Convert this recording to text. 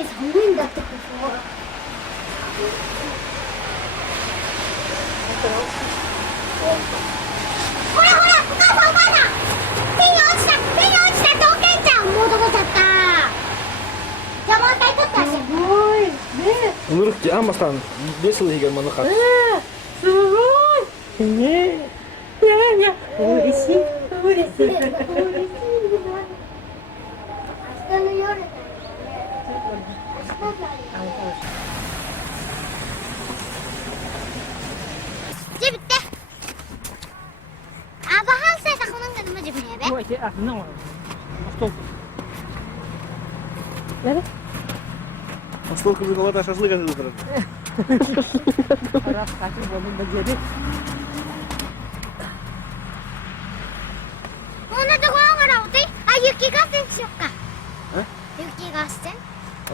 で寒いんだってここは。ほらほら、お母さんお母さん、手に落ちた刀剣ちゃん、もうどこちゃった。じゃあもう一回取ってあげる。すごいね。 Menurut Ki Ahmad Tan, dia selihigan menekat. すごいね。いやいや、嬉しい嬉しい。明日の夜だよね。明日だよ。جبته أبا هل سيتخونن قد ما جبنا به؟ هو إيش أصلا مستوى. لا Настолько заголовая шашлык от утра. раз хочу вот баджери. こんなところからお手あ、雪合戦しよっか。え？雪合戦？あ、